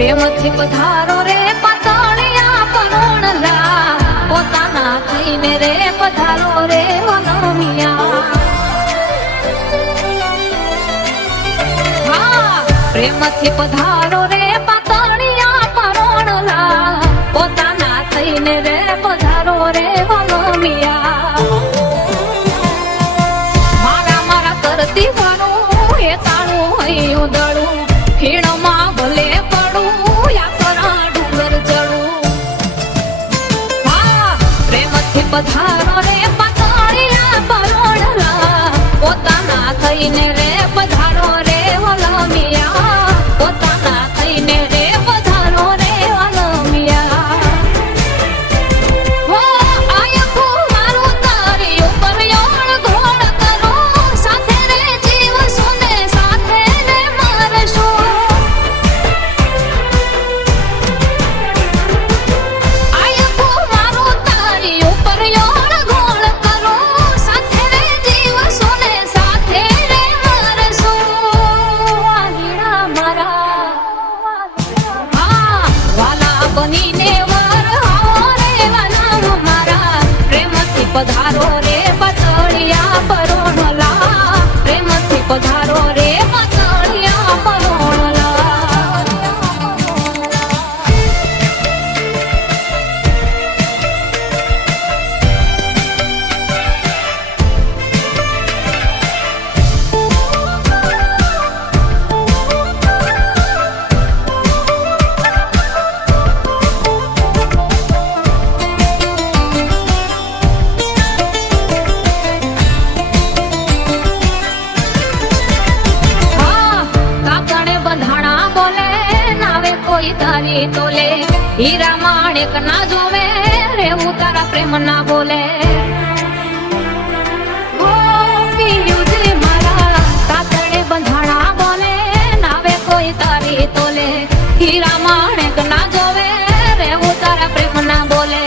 પ્રેમથી પધારો રે પાતળિયા પરોણલા, પોતાના થઈને રે પધારો રે વનમિયા. હા, પ્રેમથી પધારો રે પાતળિયા પરોણલા, પોતાના થઈને રે પધારો રે વનમિયા. મારા મારા કરતી વારું એ તાળું હૈયું દળું, ખીણમાં ભલે પડું યાત્રા ડુંગર ચડું. હા, પ્રેમથી પધારો રે પાતળિયા પરોણલા, પોતાના થઈને રે પધારો રે વલમિયા, પોતાના થઈને રે પધારો રે વલમિયા. હો આયખું મારું તારી ઉપર યોળ ઘોળ કરો, સાથે રે જીવ સુને સાથે રે મરશું. આયખું મારું તારી ઉપર યોળ ઘોળ કરો, સાથે રે જીવ સુને સાથે રે મરશું. વાલીડા મારા, હા વાલા બનીને વર આવો રે વાલા મારા, પ્રેમથી પધારો રે પાતળિયા પરોણલા, પ્રેમથી પધારો રે પાતળિયા પરોણલા. હા, કાકણે બંધાણા બોલે, નાવે કોઈ તારી તોલે, હીરા માણેક ના જોવે, રેવું તારા પ્રેમ ના બોલે. ઓ પિયુજી મારા, કાકણે બંધાણા બોલે, નાવે કોઈ તારી તોલે, હીરા માણેક ના જોવે, રેવું તારા પ્રેમ ના બોલે.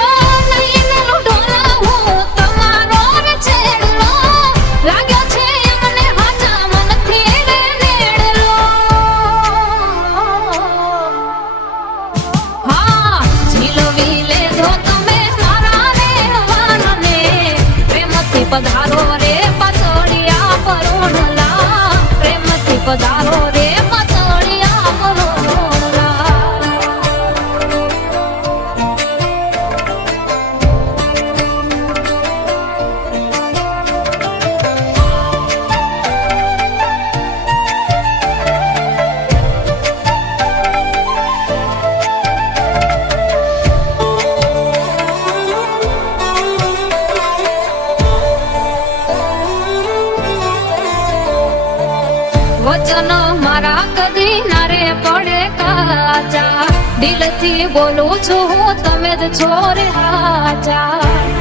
ઓ લઈને લૂંટોલા હું તમારો રે છેડલો, લાગ્યો છે એમને હાચા મનથી રે નેડલો. હા, ઝીલવી લેજો તમે મારા રે વાનને, પ્રેમથી પધારો રે પાતળિયા પરોણલા, પ્રેમથી પધારો રે પાતળિયા પરોણલા. વચન મારા કદી ના રે પડે કાચા, દિલથી બોલું છું હું તમે જ છો રે હાચા.